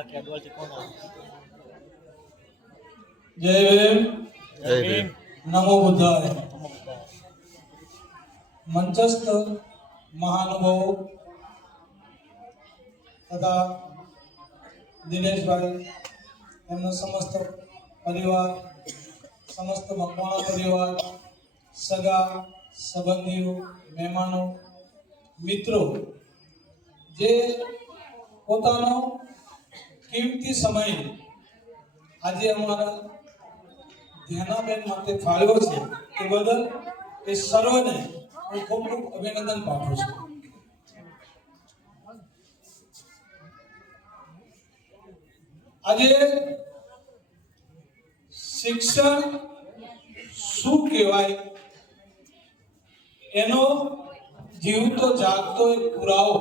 બાકી અડવાલથી કોણ જય ભીમ. જય ભીમ. નમો બુદ્ધાય. મંચસ્થ મહાનુભાવો તથા દિનેશભાઈ એમનો સમસ્ત પરિવાર સમસ્ત મકવાણા પરિવાર સગા સંબંધીઓ મહેમાનો મિત્રો જે પોતાનો કિંમતી સમય આજે અમારા ધ્યાનાબેન માટે ફાળવ્યો છે એ બદલ એ સર્વને હું ખૂબ ખૂબ અભિનંદન પાઠવું છું. આજે શિક્ષણ શું કહેવાય? એનો જીવતો જાગતો એક પુરાવો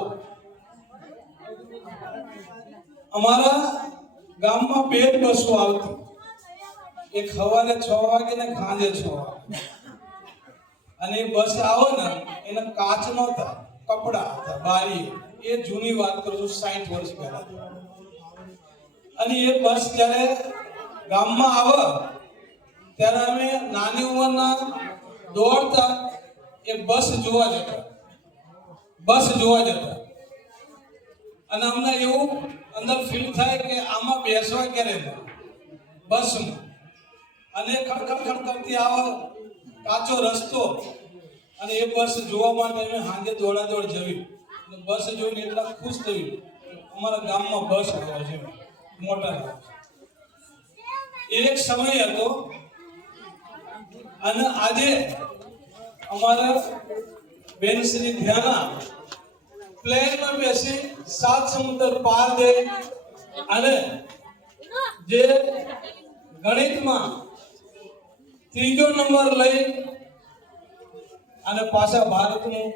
અમારા ગામમાં બે બસો આવતી. એક સવારે છ વાગે ને સાંજે છ વાગે. અને બસ આવે ને, એના કાચ નહોતા, કપડા હતા, બારી. એ જૂની વાત કરું છું સાઠ વર્ષ પહેલા અને એ બસ જ્યારે ગામમાં આવે, ત્યારે અમે નાની ઉંમરના દોડતા એ બસ જોવા જતા. બસ જોવા જતા. અને અમને એવું અંદર ફીલ થાય કે આમાં બેસવા ક્યારે બસમાં. અને ખડખડ ખડખડતી આવો, કાચો રસ્તો. અને એ બસ જોવા માટે અમે સાંજે દોડાદોડ જવી. બસ જોઈને એટલા ખુશ થઈ અમારા ગામમાં બસ આવ્યો છે. મોટર એ એક સમય હતો, અને આજે અમારા બેનશ્રી ધ્યાના પ્લેનમાં બેસી સાત સમુદ્ર પાર દે અને જે ગણિતમાં ત્રીજો નંબર લઈ અને પાછા ભારતનું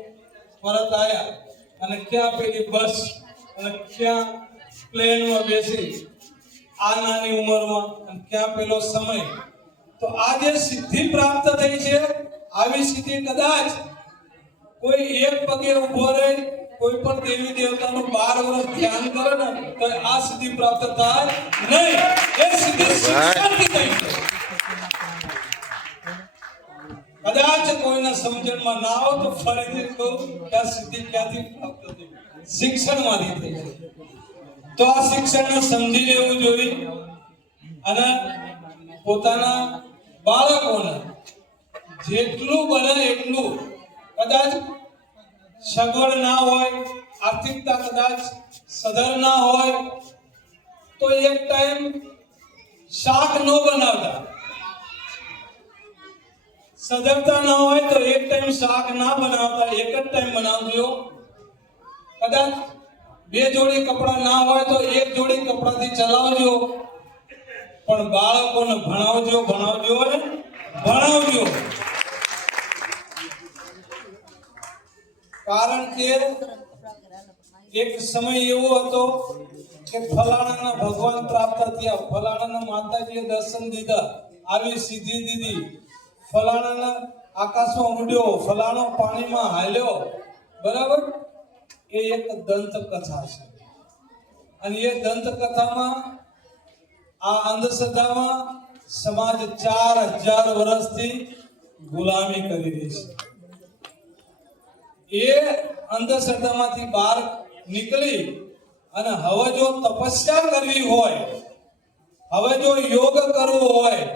પરત આવ્યા અને ક્યાં પેલી બસ અને ક્યાં પ્લેનમાં બેસી આ નાની ઉંમરમાં અને ક્યાં પેલો સમય. તો આ જે સિદ્ધિ પ્રાપ્ત થઈ છે, આવી સિદ્ધિ કદાચ કોઈ એક પગે ઊભો રહે કોઈ પણ દેવી દેવતાનું બાર વર્ષ ધ્યાન કરે ને, તો આ સિદ્ધિ પ્રાપ્ત થાય નહીં. એ સિદ્ધિ શિક્ષણથી થઈ કદાચ કોઈના સમજણમાં ના આવે તો ફરીથી કહું કે આ સિદ્ધિ ક્યાંથી પ્રાપ્ત થઈ. શિક્ષણમાંથી થઈ તો આ શિક્ષણને સમજી લેવું જોઈએ અને પોતાના બાળકોને જેટલું બને એટલું કદાચ સગવડ ના હોય આર્થિકતા કદાચ સધર ના હોય, તો એક ટાઈમ શાક ન બનાવતા. સધરતા ના હોય તો એક ટાઈમ શાક ના બનાવતા, એક જ ટાઈમ બનાવજો. કદાચ બે જોડી કપડા ના હોય તો એક જોડી કપડાથી ચલાવજો. પણ બાળકોને ભણાવજો ભણાવજો ભણાવજો. કારણ કે એક સમય એવો હતો કે ફલાણાના ભગવાન પ્રાપ્ત થયા. ફલાણાના માતાજીએ દર્શન દીધા. આવી સીધી દીધી. ફલાણાના આકાશમાં ઉડ્યો ફલાણો પાણીમાં હાલ્યો. બરાબર? એ એક દંત કથા છે. અને એ દંત કથામાં આ અંધશ્રદ્ધામાં સમાજ ચાર હજાર વર્ષથી ગુલામી કરી રહી છે. એ અંધશ્રદ્ધામાંથી બહાર નીકળી અને હવે જો તપસ્યા કરવી હોય, હવે જો યોગ કરવો હોય,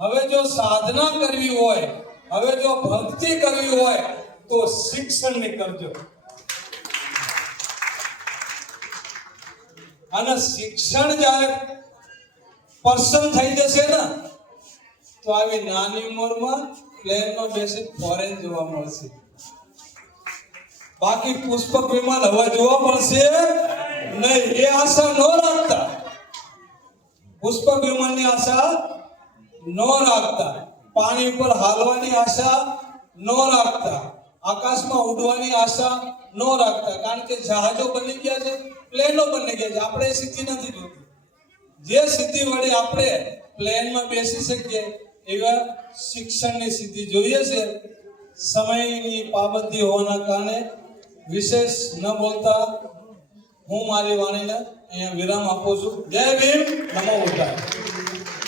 હવે જો સાધના કરવી હોય, હવે જો ભક્તિ કરવી હોય, તો શિક્ષણ કરજો. અને શિક્ષણ જ્યારે પર્સન થઈ જશે ને, તો આવી નાની ઉંમરમાં પ્લેનમાં બેસી ફોરેન જોવા મળશે. બાકી પુષ્પક વિમાન હવે જોવા મળશે નહીં. એ આશા ન રાખતા. પુષ્પક વિમાનની આશા ન રાખતા. પાણી પર હાલવાની આશા ન રાખતા. આકાશમાં ઉડવાની આશા ન રાખતા. કારણ કે જહાજો બની ગયા છે, પ્લેનો બની ગયા છે. આપણે સિદ્ધિ નથી જોતી. જે સિદ્ધિ વડે આપણે પ્લેનમાં બેસી શકીએ, એવા શિક્ષણની સિદ્ધિ જોઈએ છે. સમયની પાબંદી હોવાના કારણે વિશેષ ન બોલતા હું મારી વાણીને અહીંયા વિરામ આપું છું. જય ભીમ. નમો બુદ્ધાય.